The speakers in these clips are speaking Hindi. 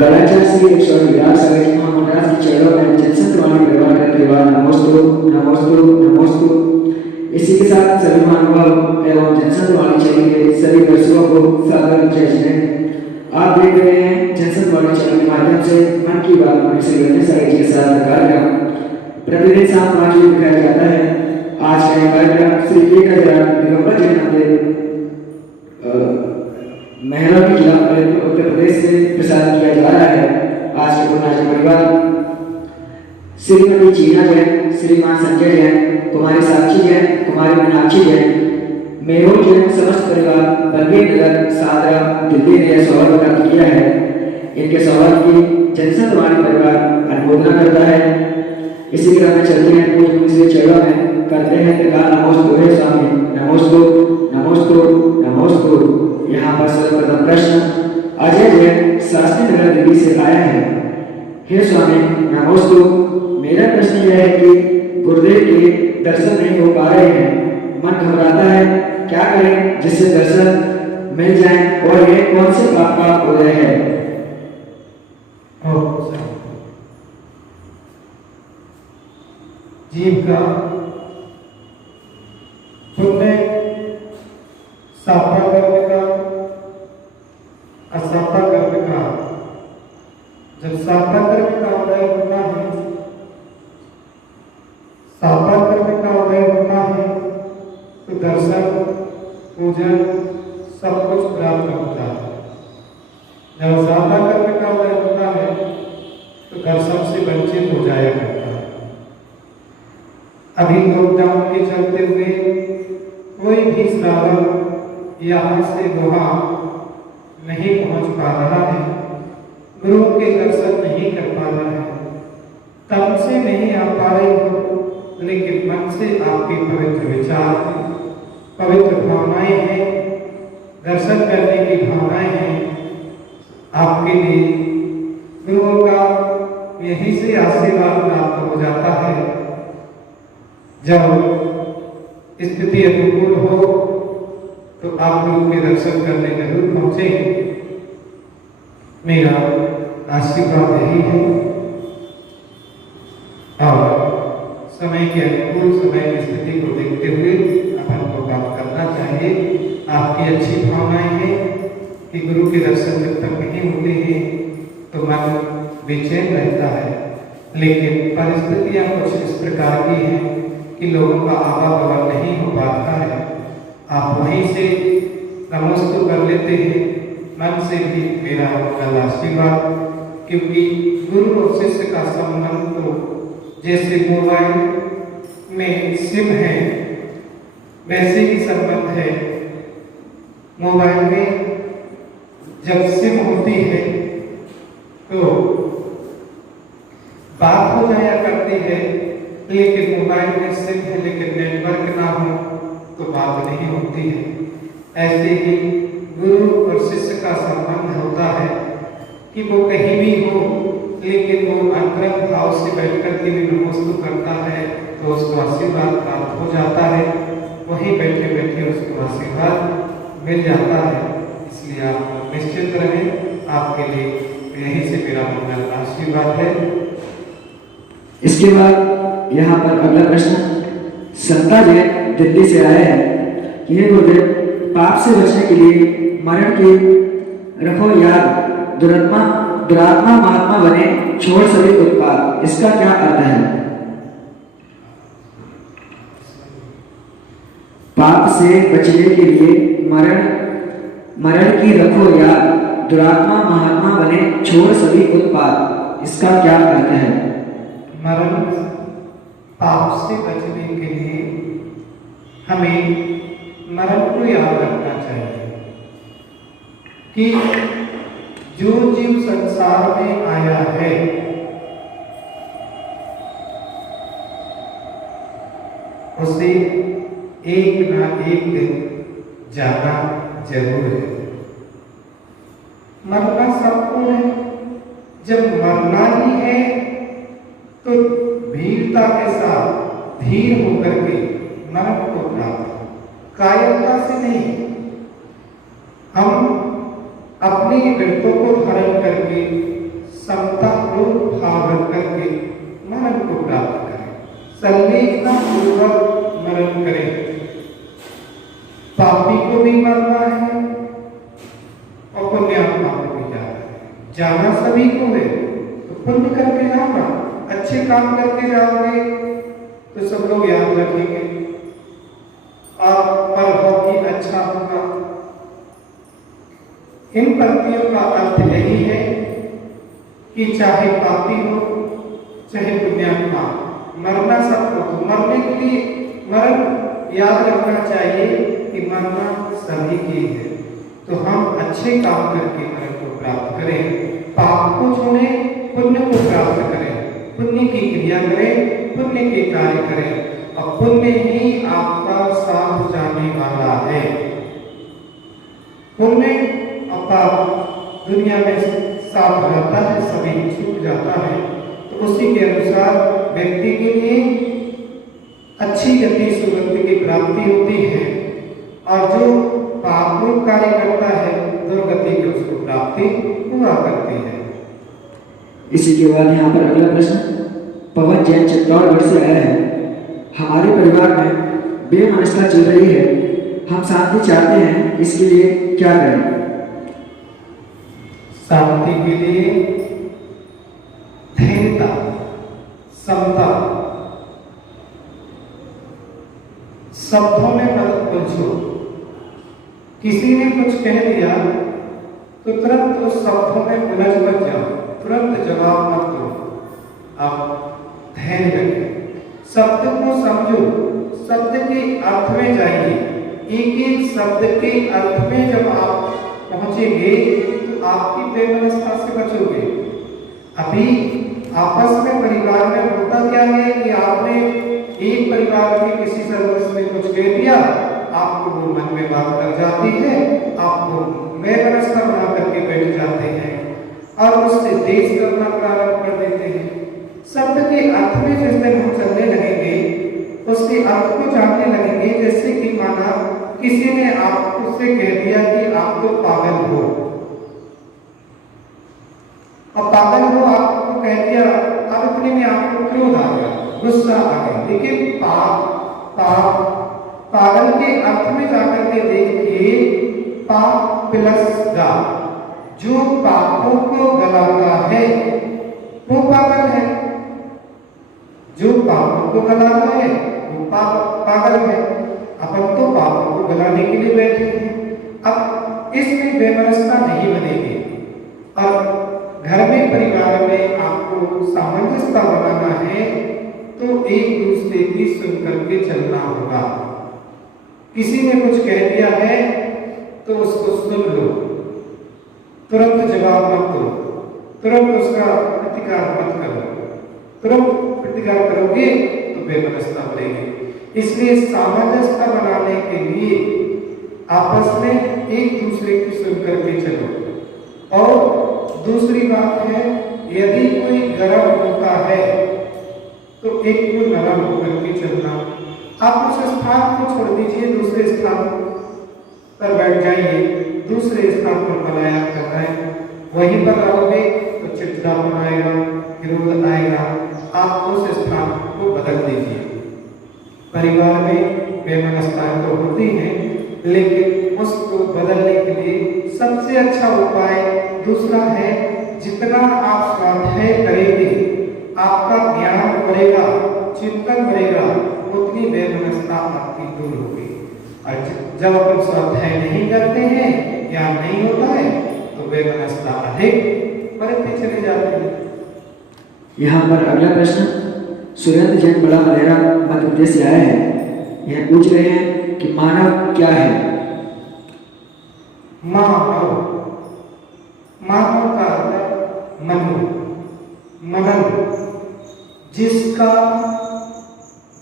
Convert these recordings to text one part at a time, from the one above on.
गलाच्या श्री 111 सगळ्यांची महामंडळाची चरणों में जनसंतवाणी परिवार करते हुए नमोस्तु नमोस्तु नमोस्तु। इसी के साथ सभी महानुभाव एवं जनसंतवाणी चैनल के सभी दर्शकों को सादर जय जय। आप देख रहे हैं जनसंतवाणी चैनल के माध्यम से मन की बात में श्री गणेश सागर जी के साथ कार्यक्रम प्रतिदिन शाम 5 बजे दिखाया जाता है। आज का यह कार्यक्रम श्री 1000 दिगंबर जैन मंदिर मेहरौली जिला उत्तर प्रदेश से प्रसारित किया जा रहा है। आज के गुरुनाथ परिवार श्रीमती चीना जैन, श्रीमान संजय जैन, कुमारी साक्षी जैन, कुमारी मीनाक्षी जैन, मेहुल जैन समस्त परिवार बलबीर नगर सादरा दिल्ली ने सौभाग्य प्राप्त किया है। इनके सौभाग्य की जनसंतवाणी परिवार अनुमोदना करता है। इसी क्रम में चलते हैं पूज्य गुरु श्री चरणों में करते हैं प्रकार नमोस्तु हे स्वामी नमोस्तु नमोस्तु नमोस्तु। यहाँ पर सर्वप्रथम प्रश्न अजय जैन शास्त्री नगर दिल्ली से आया है। हे स्वामी नमोस्तु। मेरा प्रश्न यह है कि गुरुदेव के दर्शन नहीं हो पा रहे हैं, मन घबराता है, क्या करें जिससे दर्शन मिल जाए और ये कौन से पाप का उदय है? जीव का पुण्य साफा करने का असाफा करने का, जब साफा करने का उदय होता है, साफा करने का उदय होता है तो दर्शन पूजन सब कुछ प्राप्त होता है। जब साफा करने का उदय होता है तो दर्शन से वंचित हो जाया करता है। अभी लॉकडाउन के चलते हुए कोई भी श्रावक यहाँ से वहाँ नहीं पहुँच पा रहा है, गुरु के दर्शन नहीं कर पा रहा है, तब से नहीं आ पा रहे हो, लेकिन मन से आपके पवित्र विचार पवित्र भावनाएं हैं, दर्शन करने की भावनाएं हैं, आपके लिए गुरुओं का यहीं से आशीर्वाद प्राप्त हो जाता है। जब स्थिति अनुकूल हो तो आप गुरु के दर्शन करने जरूर पहुंचे। मेरा आशीर्वाद यही है और समय के अनुकूल समय की स्थिति को देखते हुए अपन को बात करना चाहिए। आपकी अच्छी भावनाएं हैं कि गुरु के दर्शन जब तक नहीं होते हैं तो मन बेचैन रहता है, लेकिन परिस्थितियां कुछ इस प्रकार की हैं कि लोगों का आवागमन नहीं हो पाता है। आप वहीं से नमोस्तु कर लेते हैं, मन से भी मेरा कल आशीर्वाद, क्योंकि गुरु और शिष्य का संबंध तो जैसे मोबाइल में सिम है वैसे ही संबंध है। मोबाइल में जब सिम होती है तो बात हो जाया करती है, लेकिन मोबाइल में सिम है लेकिन नेटवर्क ना हो तो बात नहीं होती है। ऐसे ही गुरु और शिष्य का संबंध होता है कि वो कहीं भी हो, लेकिन वो अंतरंग भाव से बैठकर के भी नमोस्तु करता है तो उसको आशीर्वाद प्राप्त हो जाता है, वहीं बैठे बैठे उसको आशीर्वाद मिल जाता है। इसलिए आप निश्चित रहें, आपके लिए यहीं से मेरा मंगल आशीर्वाद है। इसके बाद यहाँ पर अगला प्रश्न संता जैन दिल्ली से आया है कि हे गुरुदेव, पाप से बचने के लिए मरण की रखो याद, दुरात्मा महात्मा बने, छोड़ सभी उत्पाद, इसका क्या अर्थ है? पाप से बचने के लिए मरण की रखो याद, दुरात्मा महात्मा बने, छोड़ सभी उत्पाद, इसका क्या अर्थ है? मरण पाप से बचने के लिए हमें मरण को याद रखना चाहिए कि जो जीव संसार में आया है उसे एक ना एक दिन जाना जरूर है। मरना सबको है, जब मरना ही है तो वीरता के साथ धीर होकर के मरण को प्राप्त, कायरता से नहीं। हम अपने अपनी वृत्तों को धारण करके समता रूप भाव रख करके मरण को प्राप्त करें, संलेखना पूर्वक मरण करें। पापी को भी मरना है और पुण्यात्मा को भी जाना है। जाना सभी को है, तो पुण्य करके जाना, अच्छे काम करके जाओगे तो सब लोग याद रखेंगे और परभव भी अच्छा होगा। इन पंक्तियों का अर्थ यही है कि चाहे पापी हो चाहे पुण्यात्मा, मरना सबको, तो मरने के लिए मरण याद रखना चाहिए कि मरना सभी की है। तो हम अच्छे काम करके मरण को प्राप्त करें, पाप को छोड़े, पुण्य को प्राप्त करें, पुण्य की क्रिया करें, पुण्य के कार्य करें और पुण्य ही आपका साथ जाने वाला है। पुण्य और पाप दुनिया में साथ रहता है, सभी छूट जाता है। तो उसी के अनुसार व्यक्ति के लिए अच्छी गति सुगति की प्राप्ति होती है और जो पाप रूप कार्य करता है दुर्गति की उसको प्राप्ति हुआ करती है। इसी के बाद यहाँ पर अगला प्रश्न पवन जैन चित्तौड़गढ़ से आया है। हमारे परिवार में बेमनस्ता चल रही है, हम शांति चाहते हैं, इसके लिए क्या करें? शांति के लिए धैर्यता, समता, शब्दों में मत उलझो। किसी ने कुछ कह दिया तो तुरंत उस शब्दों में उलझ मत जाओ, तुरंत जवाब मत दो। आप धैर्य रखें, शब्द को समझो, शब्द के अर्थ में जाइए। एक एक शब्द के अर्थ में जब आप पहुंचेंगे तो आपकी बेमनस्ता से बचोगे। अभी आपस में परिवार में होता क्या है कि आपने एक परिवार के किसी सदस्य ने कुछ कह दिया, आपको वो मन में बात लग जाती है, आपको बेमनस्ता बना करके बैठ जाते हैं और उससे देश करना प्रारंभ कर देते हैं। शब्द के अर्थ में जिस दिन हम चलने लगेंगे, उसके अर्थ को जानने लगेंगे। जैसे कि माना किसी ने आपको से कह दिया कि आप तो पागल हो, और पागल हो आपको कह दिया, अब अपने में आपको क्रोध आ गया, गुस्सा आ गया। लेकिन पागल के अर्थ में जाकर के देखिए, पाप प्लस गा, जो पापों को गलाता है वो पागल है, जो पापों को गलाता है वो पागल है। अपन तो पापों को गलाने के लिए बैठे हैं। अब इसमें बेमनस्ता नहीं बनेगी और घर में परिवार में आपको सामंजस्य बनाना है तो एक दूसरे की सुन करके चलना होगा। किसी ने कुछ कह दिया है तो उसको सुन लो, तुरंत जवाब मत दो, तुरंत उसका प्रतिकार मत करो। तुरंत प्रतिकार करोगे तो बेमनस्ता बढ़ेगी। इसलिए सामंजस्य बनाने के लिए आपस में एक दूसरे की सुन करके चलो। और दूसरी बात है, यदि कोई गर्म होता है तो एक को नरम होकर के चलना। आप उस स्थान को छोड़ दीजिए, दूसरे स्थान पर बैठ जाइए, दूसरे स्थान पर पलायन करना है। वहीं पर रहोगे तो चिड़चिड़ापन आएगा, विरोध आएगा। आप उस स्थान को बदल दीजिए। परिवार में बेमनस्ताएं तो होती हैं, लेकिन उसको बदलने के लिए सबसे अच्छा उपाय दूसरा है, जितना आप स्वाध्याय करेंगे, आपका ज्ञान बढ़ेगा, चिंतन बढ़ेगा, उतनी बेमनस्ता आपकी दूर होगी। और जब अपन स्वाध्याय नहीं करते हैं, ज्ञान नहीं होता है, तो बेमनस्ता अधिक बढ़ती चली जाती है। यहाँ पर अगला प्रश्न सुरेंद्र जैन बड़ा मलेरा मध्य प्रदेश से आया है। यह पूछ रहे हैं कि मानव क्या है? मानव का अर्थ मनन, जिसका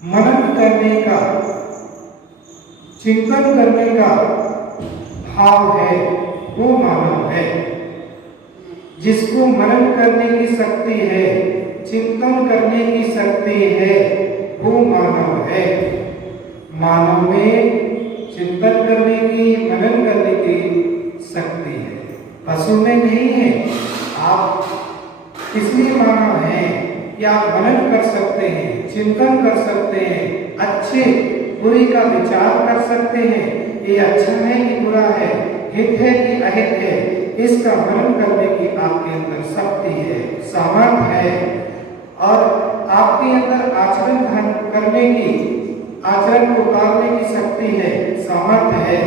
मनन करने का, चिंतन करने का भाव है वो मानव है। जिसको मनन करने की शक्ति है, चिंतन करने की शक्ति है, वो मानव है। मानव में चिंतन करने की, मनन करने की शक्ति है। पशु में नहीं है। आप इसलिए मानव हैं कि आप मनन कर सकते हैं, चिंतन कर सकते हैं, अच्छे बुरे का विचार कर सकते हैं, ये अच्छा है कि बुरा है, हित है कि अहित है, इसका मनन करने की आपके अंदर शक्ति है, सामर्थ्य है। और आपके अंदर आचरण करने की, आचरण को उतारने की शक्ति है, सामर्थ्य है।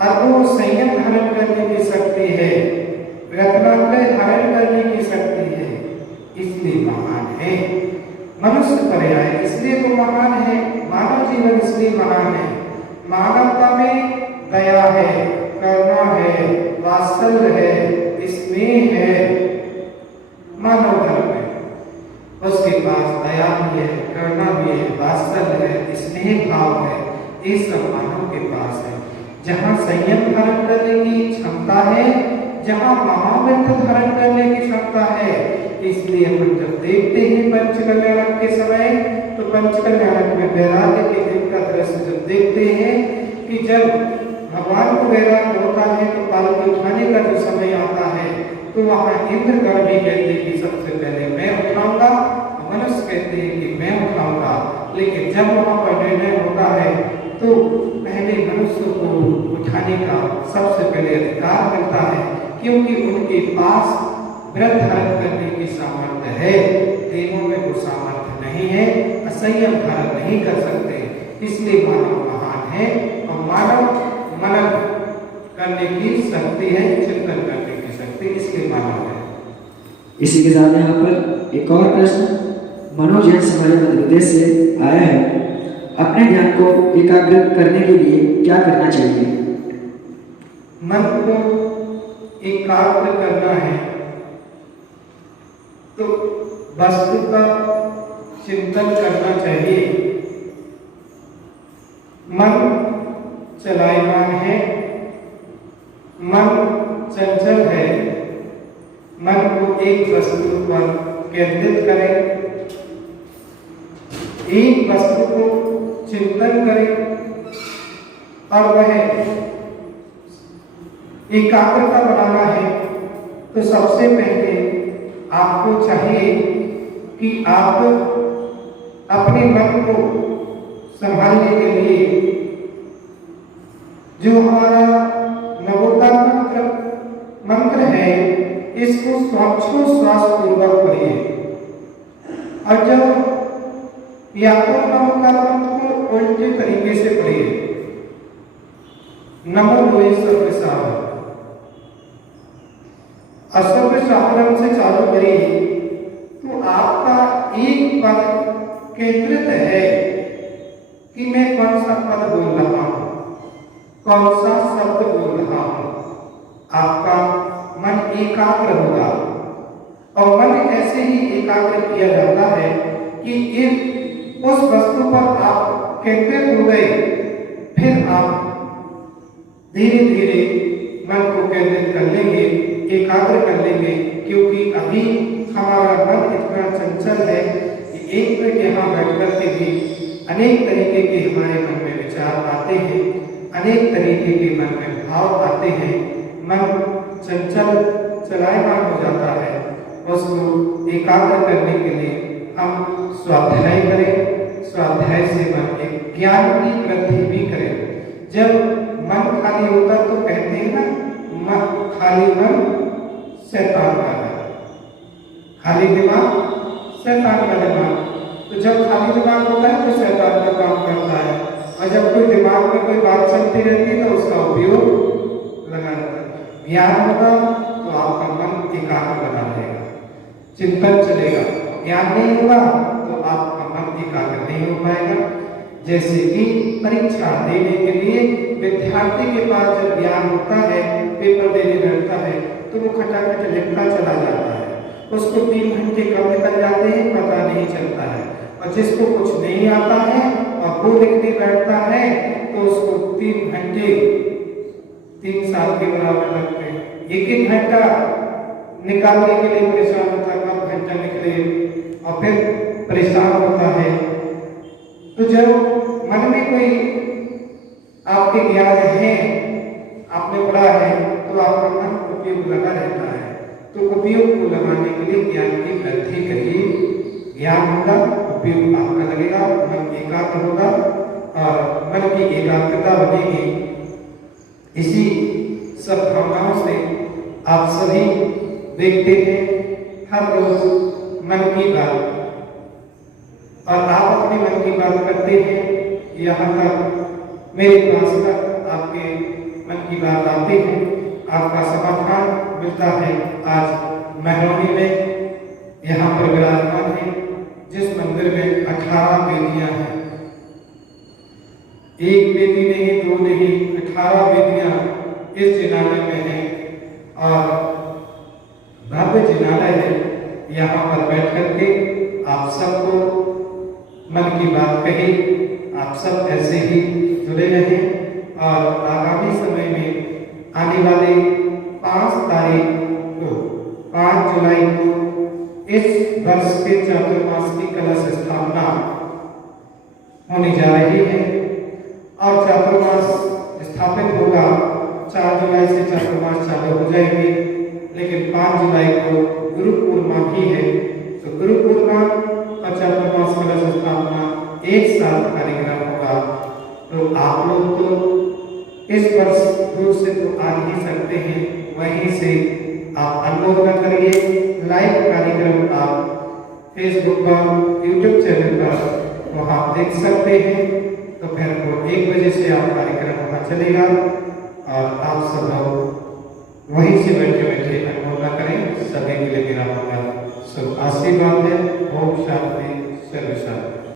और वो संयम धारण करने की शक्ति है, रत्नात्रय धारण करने की शक्ति है, इसलिए महान है। मनुष्य पर्याय इसलिए तो महान है, मानव जीवन इसलिए महान है। मानवता में दया है, करुणा है, वात्सल्य है, स्नेह है। मानव धर्म में उसके पास दया भी है, करुणा भी है, वात्सल्य है, स्नेह भाव है, ये सब मानव के पास है। जहाँ संयम धारण करने की क्षमता है, जहाँ महाव्रत धारण करने की क्षमता है। इसलिए हम जब देखते हैं पंचकल्याणक के समय, तो पंचकल्याणक में वैराग्य के दिन का दृश्य जब देखते हैं कि जब भगवान को वैराग्य होता है तो पालकी उठाने का जो समय आता है, तो वहाँ इंद्रगण भी कहते हैं कि सबसे पहले मैं उठाऊंगा, मनुष्य कहते हैं कि मैं उठाऊंगा। लेकिन जब वहाँ पर निर्णय होता है तो पहले मनुष्य को उठाने का सबसे पहले अधिकार मिलता है, क्योंकि उनके पास व्रत धारण करने की सामर्थ्य है। देवों में वो सामर्थ्य नहीं है, असंयम धारण नहीं कर सकते, इसलिए मानव महान है। और मानव मनन करने की शक्ति है, चिंतन करने की शक्ति, इसलिए मानव है। इसी के साथ यहाँ पर एक और प्रश्न मनोज जैन समाज मध्य प्रदेश से आया है। अपने ध्यान को एकाग्र करने के लिए क्या करना चाहिए? मन को एकाग्र करना है तो वस्तु का चिंतन करना चाहिए। मन चलायमान है, मन चंचल है। मन को एक वस्तु पर केंद्रित करें, एक वस्तु को चिंतन करें और वह एकाग्रता बनाना है। तो सबसे पहले आपको चाहिए कि आप अपने मन को संभालने के लिए जो हमारा नवोत्थान मंत्र है, इसको श्वास पूर्वक पढ़िए। और जब या तो नवोत्थान मंत्र को उल्टे तरीके से पढ़िए, नमो लोई सर्वसाधारण असर्वसाधारण से चालू करिए, तो आपका एक पद केंद्रित है कि मैं कौन सा पद बोल रहा हूं, कौन सा शब्द बोल रहा हूं। आपका मन एकाग्र होगा और मन ऐसे ही एकाग्र किया जाता है कि उस वस्तु पर आप केंद्रित हो गए, फिर आप धीरे धीरे मन को केंद्रित कर लेंगे, एकाग्र कर लेंगे। क्योंकि अभी हमारा मन इतना चंचल है कि एक मिनट यहाँ बैठ कर के भी अनेक तरीके के हमारे मन में विचार आते हैं, अनेक तरीके के मन में भाव आते हैं। मन चंचल चलायमान हो जाता है। उसको एकाग्र करने के लिए हम स्वाध्याय करें, स्वाध्याय से मन एक ज्ञान की वृद्धि भी करें। जब मन खाली होता तो कहते हैं ना, मन खाली मन शैतान का है, खाली दिमाग शैतान का दिमाग। तो जब खाली दिमाग होता है तो शैतान का काम करता है, और जब कोई दिमाग में कोई बात चलती रहती है तो उसका उपयोग लगा रहता है। ज्ञान होगा तो आपका मन एकाग्र बना रहेगा, चिंतन चलेगा। ज्ञान नहीं होगा तो आपका मन एकाग्र नहीं हो पाएगा। जैसे कि परीक्षा देने के लिए विद्यार्थी के पास जब ज्ञान होता है, पेपर देने बैठता है, तो वो खटाखट लिखता चला जाता है। उसको 3 घंटे कब निकल जाते हैं पता नहीं चलता है। और जिसको कुछ नहीं आता है और वो लिखने बैठता है तो उसको 3 घंटे 3 साल के बराबर लगते हैं। 1-1 घंटा निकालने के लिए परेशान होता है, कब घंटा निकले, और फिर परेशान होता है। तो जब मन में कोई आपके ज्ञान है, आपने पढ़ा है, तो आपका मन उपयोग लगा रहता है। तो उपयोग को लगाने के लिए ज्ञान की वृद्धि करिए, ज्ञान होगा, उपयोग आपका लगेगा, मन एकाग्र होगा और मन की एकाग्रता बनेगी। इसी सब भावनाओं से आप सभी देखते हैं हर रोज मन की बात, और आप अपने मन की बात करते हैं। यहाँ तक मेरे पास तक आपके मन की बात आती है, आपका समाधान मिलता है। आज महरौनी में यहाँ पर विराजमान है, जिस मंदिर में 18 वेदियां हैं, एक वेदी नहीं, दो नहीं, 18 वेदियां इस जिनालय में है और भव्य जिनालय है। यहाँ पर बैठ करके आप सबको मन की बात कही, आप सब ऐसे ही जुड़े रहें और आगामी समय में आने वाले 5 तारीख को 5 जुलाई को इस वर्ष के चातुर्मास की कलश स्थापना होने जा रही है और चातुर्मास स्थापित होगा। 4 जुलाई से चातुर्मास चालू हो जाएगी, लेकिन 5 जुलाई को गुरु पूर्णिमा भी है। तो गुरु पूर्णिमा और चातुर्मास कलश स्थापना एक साथ कार्यक्रम होगा। तो आप लोग तो इस वर्ष दूर से तो आ नहीं सकते हैं, वहीं से आप अनुभव न करिए। लाइव कार्यक्रम आप फेसबुक पर, यूट्यूब चैनल पर वहाँ देख सकते हैं। दोपहर को 1 बजे से आप कार्यक्रम वहाँ चलेगा और आप सब लोग वहीं से बैठे बैठे अनुभव न करें। सभी के लिए मेरा शुभ आशीर्वाद है। ओम शांति, सर्व शांति।